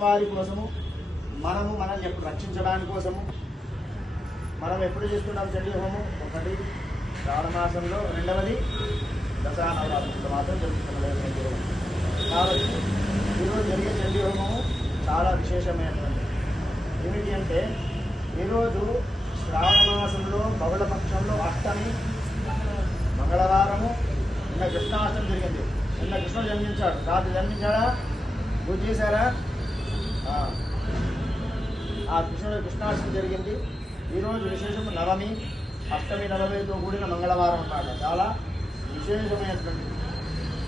వారి కోసము మనము మనల్ని ఎప్పుడు రక్షించడానికి కోసము మనం ఎప్పుడు చేస్తున్నాం చండీ హోము ఒకటి శ్రావణమాసంలో మాసంలో రెండవది దసరా నవరాత్రులతో మాత్రం జరుగుతున్నది కాబట్టి ఈరోజు జరిగే చండీ హోమము చాలా విశేషమైనటువంటి ఏమిటి అంటే ఈరోజు శ్రావణ మాసంలో బహుళ పక్షంలో అష్టమి మంగళవారము నిన్న కృష్ణాష్టమి జరిగింది నిన్న కృష్ణుడు జన్మించాడు రాత్రి జన్మించాడా పూజ చేశారా ఆ కృష్ణుడు కృష్ణాష్టమి జరిగింది ఈరోజు విశేషము నవమి అష్టమి నవమితో కూడిన మంగళవారం అన్నమాట చాలా విశేషమైనటువంటి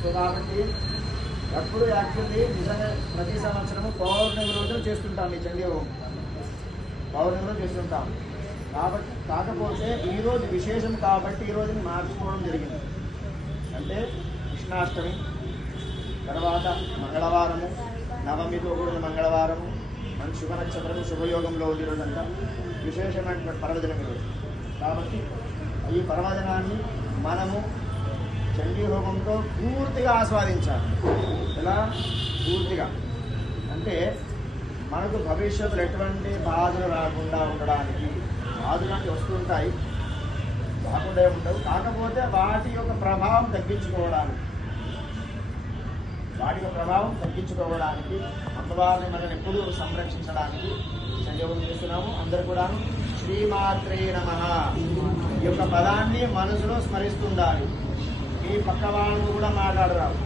సో కాబట్టి ఎప్పుడు యాక్చువల్లీ నిజంగా ప్రతి సంవత్సరము పౌర్ణమి రోజున చేస్తుంటాం ఈ చండీ పౌర్ణమి రోజు చేస్తుంటాం కాబట్టి కాకపోతే ఈరోజు విశేషం కాబట్టి ఈ రోజుని మార్చుకోవడం జరిగింది అంటే కృష్ణాష్టమి తర్వాత మంగళవారము నవమితో కూడిన మంగళవారం మన శుభ నక్షత్రం శుభయోగంలో ఉంది రోజంతా విశేషమైనటువంటి పర్వదినం ఈరోజు కాబట్టి ఈ పర్వదినాన్ని మనము చండీ హోమంతో పూర్తిగా ఆస్వాదించాలి ఎలా పూర్తిగా అంటే మనకు భవిష్యత్తులో ఎటువంటి బాధలు రాకుండా ఉండడానికి బాధలు అంటే వస్తుంటాయి రాకుండా ఉండవు కాకపోతే వాటి యొక్క ప్రభావం తగ్గించుకోవడానికి వాటి ప్రభావం తగ్గించుకోవడానికి అమ్మవారిని మనల్ని ఎప్పుడూ సంరక్షించడానికి సంయోగం చేస్తున్నాము అందరు కూడా శ్రీమాత్రే నమ ఈ యొక్క పదాన్ని మనసులో స్మరిస్తుండాలి ఈ పక్క వాళ్ళతో కూడా మాట్లాడరాదు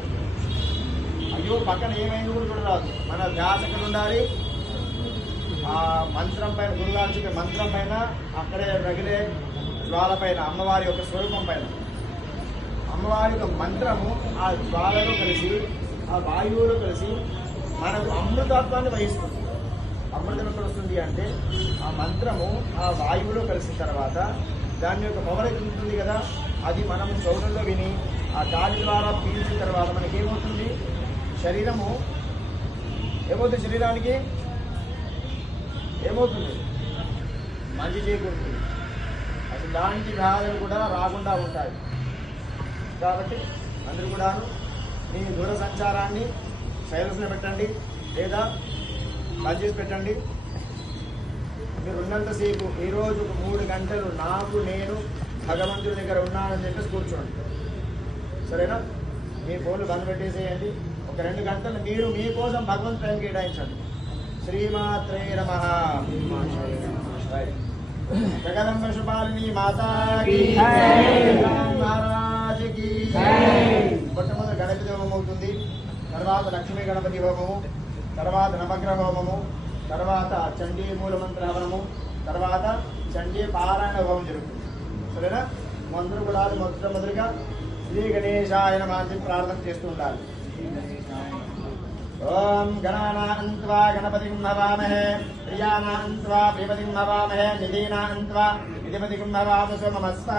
అయ్యో పక్కన ఏమైంది కూడా చూడరాదు మన ధ్యాసకులు ఉండాలి ఆ మంత్రం పైన గురుగారు చెప్పే మంత్రం పైన అక్కడే రగిలే జ్వాల పైన అమ్మవారి యొక్క స్వరూపం పైన అమ్మవారి యొక్క మంత్రము ఆ జ్వాలలో కలిసి ఆ వాయువులో కలిసి మనకు అమృతత్వాన్ని వహిస్తుంది అమృతం ఎక్కడ వస్తుంది అంటే ఆ మంత్రము ఆ వాయువులో కలిసిన తర్వాత దాని యొక్క పవర్ ఉంటుంది కదా అది మనం చౌరంలో విని ఆ గాలి ద్వారా పీల్చిన తర్వాత మనకి ఏమవుతుంది శరీరము ఏమవుతుంది శరీరానికి ఏమవుతుంది మంచి చేయకూడదు అసలు దానికి వ్యాధులు కూడా రాకుండా ఉంటాయి కాబట్టి అందరూ కూడాను మీ దూర సంచారాన్ని సైలెన్స్లో పెట్టండి లేదా బంద్ చేసి పెట్టండి మీరు ఉన్నంతసేపు ఈరోజు మూడు గంటలు నాకు నేను భగవంతుడి దగ్గర ఉన్నానని చెప్పేసి కూర్చోండి సరేనా మీ ఫోన్లు బంద్ పెట్టేసేయండి ఒక రెండు గంటలు మీరు మీకోసం భగవంతు టైం కేటాయించండి శ్రీమాత్రే నమ జగదంబ శుభాలిని మాతా లలిత హోమం అవుతుంది తర్వాత లక్ష్మీ గణపతి హోమము తర్వాత నవగ్రహ హోమము తర్వాత చండీ మూలమంత్ర హవనము తర్వాత చండీ పారాయణ హోమం జరుగుతుంది సరేనా మంత్ర కులాలు మొదట మొదటిగా శ్రీ గణేశాయన మాంచి ప్రార్థన చేస్తూ ఉండాలి ఓం గణానాంత్వా గణపతి హవామహే ప్రియానాంత్వా ప్రియపతి హవామహే నిధీనాంత్వా నిధిపతిం హవామసో నమస్తా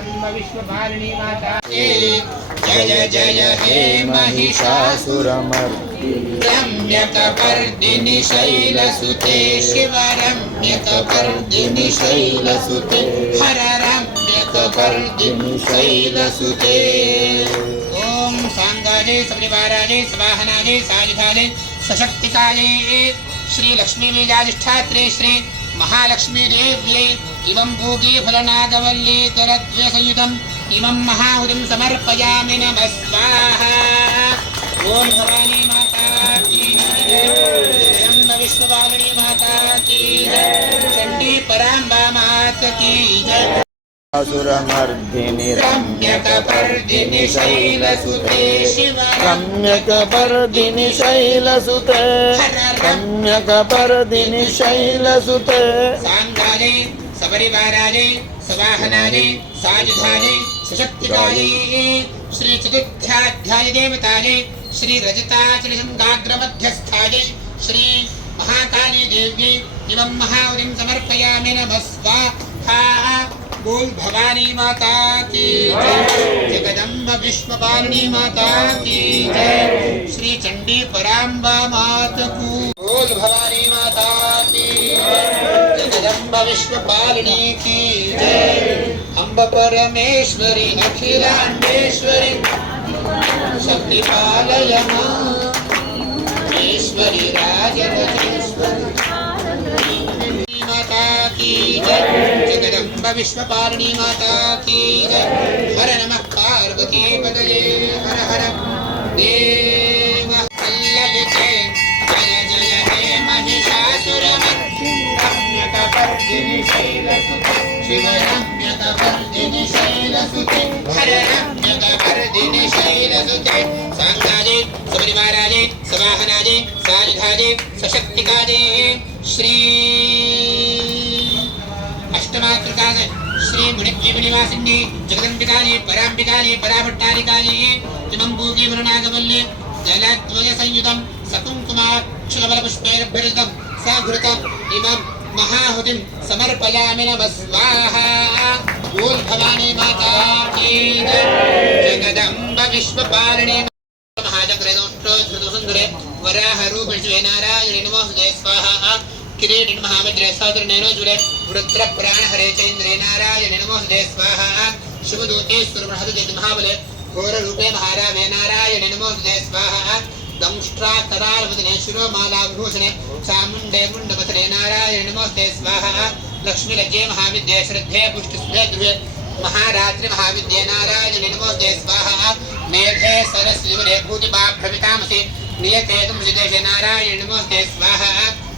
विश्वभारिणी माता जय जय हे महिषासुरमर्दिनि शैलसुते शिवरम्यकपर्दिनि शैलसुते हररम्यकपर्दिनि शैलसुते ॐ साङ्गाले सपरिवाराले सवाहनाले सायुधाले सशक्तिकाले श्रीलक्ष्मीबीजाधिष्ठात्रे श्री महालक्ष्मीदेव्यै ఇమం భూగీఫలనాగవల్లీ తరద్వయసయుతం ఇమం మహాహురిం సమర్పయామి నమస్వాహ ఓం భవానీ మాతా విష్ణువామిని మాతా చండీ పరాంబా మాత असुरमर्दिनि रम्यकपर्दिनि शैलसुते शिव रम्यकपर्दिनि शैलसुते रम्यकपर्दिनि शैलसुते सपरिवाराय सवाहनाय सायुधाय सशक्तिकाय श्री चतुर्थ्याध्याय देवताय श्री महाकाली देव्यै इमं महावरीं समर्पयामि नमस्वाहा बोल भवानी माता की जगदम्ब पालनी माता की जय श्री चंडी पराम्बा मात को बोल भवानी माता की जगदम्ब पालनी की जय अम्ब परमेश्वरी अखिलांडेश्वरी शक्ति पालय ईश्वरी राजगजेश्वरी माता की जय విశ్వపాలిణీ మాతా హర నమ పార్వతీ పదయే హర హర దేవ కల్లలితే జయ జయ హే మహిషాసురమర్దిని శైలసుతే శివ రమ్యక వర్దిని శైలసుతే హర రమ్యక వర్దిని శైలసుతే సాంగాజే సుపరివారాజే సవాహనాజే సాయుధాజే సశక్తికాజే శ్రీ अष्टमातृकाय श्री मुनिवासिन्ये जगदम्बिकानि पराम्बिकानि पराभट्टारिकानि तिमम्बूकी वरुणागमल्ये जलद्वयसंयुतं सकुङ्कुमाक्षुलबलपुष्पैर्भिरुतं साघृतम् इमं महाहुतिं समर्पयामि नमः स्वाहा बोल भवानी माता की जगदम्ब विश्वपालिनी महाजग्रदोष्टो धृतसुन्दरे वराहरूपिष्वे नारायणे नमः स्वाहा किरीटिन जुरे वृत्र पुराण हरे चैन्द्रे नारायण नमो हृदय स्वाहा शुभदूते सुरबृहदते महाबले घोर रूपे हृदय स्वाहा दंष्ट्रा वदने माला भूषणे हृदय स्वाहा लक्ष्मी लज्जे श्रद्धे पुष्ट सुधे ध्रुवे महारात्रि नारायण नमो हृदय स्वाहा मेघे भूति नारायण स्वाहा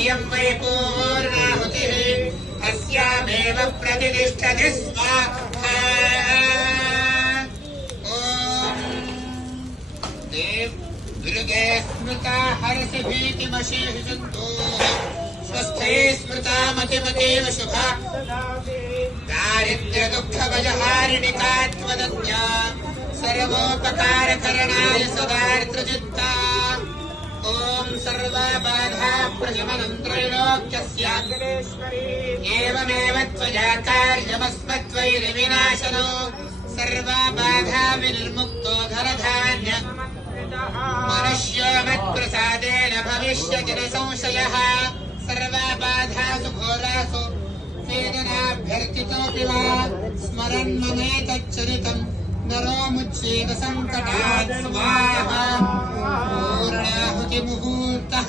इयं वै पूर्णाहुतिः अस्यामेव प्रतिष्ठति स्वाहा ॐ देवदुर्गे स्मृता हरसि भीतिमशीः सन्तोः स्वस्थे स्मृता मतिमतेव शुभा सर्वोपकार सर्वोपकारकरणाय सदार्त्रचित्ता ॐ सर्वबाधा प्रशमनन्त्रैलोक्यस्याग्नेश्वरी एवमेव त्वया कार्यमस्मत्वैर्विनाशनो सर्वाबाधा विनिर्मुक्तो धरधान्य मनुष्यो मत्प्रसादेन भविष्यति न संशयः सर्वाबाधासु घोरासु वेदनाभ्यर्थितोऽपि वा स्मरन्ममेतच्चरितम् उद्धरो मुच्येद सङ्कटात् स्वाहा पूर्णाहुतिमुहूर्तः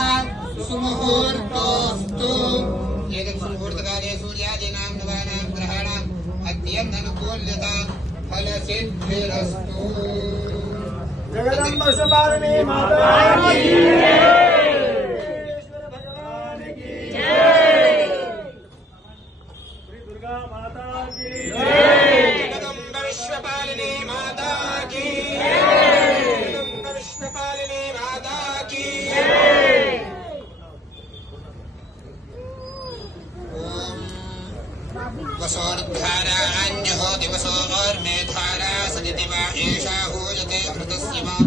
सुमुहूर्तोऽस्तु एतत् सुमुहूर्तकाले सूर्यादीनां नवानां ग्रहाणाम् अत्यन्तनुकूल्यता फलसिद्धिरस्तु जगदम्ब दुर्गा माता की जय दिवसोर्धाराण्यहो दिवसो ओर्मेधारा सदिति वा एषा हूयते अमृतस्य वा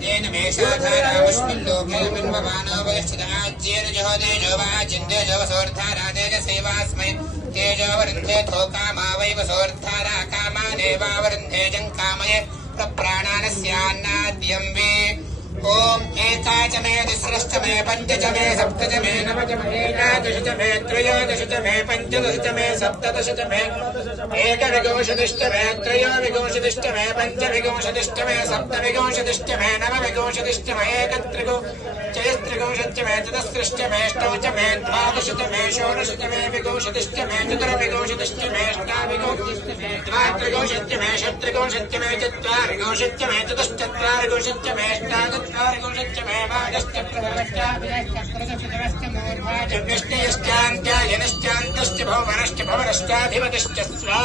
तेन मेषाधारामस्मिल्लोके बिम्बमानो वैश्चिदाज्येन जहोदे जो वा चिन्दे जवसोर्धारा तेजसैवास्मै तेजो वरुन्धे थोकामा वैवसोर्धारा कामा नैवावरुन्धे जङ्कामये प्रप्राणानस्यान्नाद्यं वे ओम एकाच मे द्विश्रष्ट मे पंचच मे सप्तच मे नवच मे एकादशच मे त्रयोदशच मे पंचदशच मे सप्तदशच मे एकविंशतिष्ट मे त्रयोविंशतिष्ट मे पंचविंशतिष्ट मे सप्तविंशतिष्ट मे नवविंशतिष्ट मे एकत्रिगो मेतच्च मे ततस्त्रिश्च मेष्टौ च मे द्वादशत मे षोडशत मे विगोषतिश्च मे चतुर्विगोषतिश्च मे शताविगोषतिश्च मे द्वात्रिगोषत्य मे षट्त्रिगोषत्य मे चत्वारिगोषत्य मे चतुश्चत्वारिगोषत्य मेष्टाचत्वारिगोषत्य मे भागश्च प्रभाश्च मूर्भाजव्यश्च यश्चान्त्यायनश्चान्तश्च भवनश्च भवनश्चाधिपतिश्च स्वा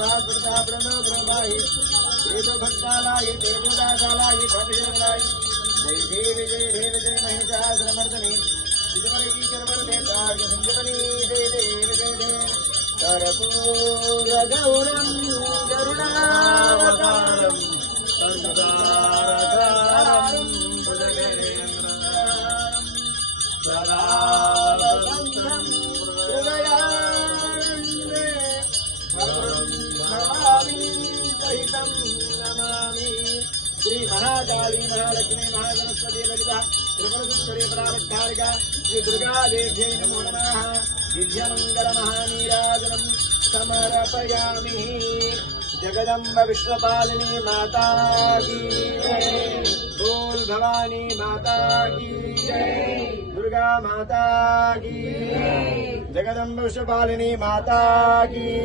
ब्रह्मग्रमाय हेतु भक्तालाय देवदासालाय भविष्यलाय जय देव जय देव जय महिषासनमर्दने विजमलकी चरवरने कार्य संजमनी जय देव जय देव करपूर गौरम करुणा महाकाली महालक्ष्मी महागणस्पति ललिता त्रिपुरसुंदरी दुर्गा देव्यै नमो नमः दिव्यमङ्गलमहानीराजनम् समर्पयामि विश्वपालिनी माता की बोल भवानी माता की दुर्गा माता की जगदम्ब विश्वपालिनी माता की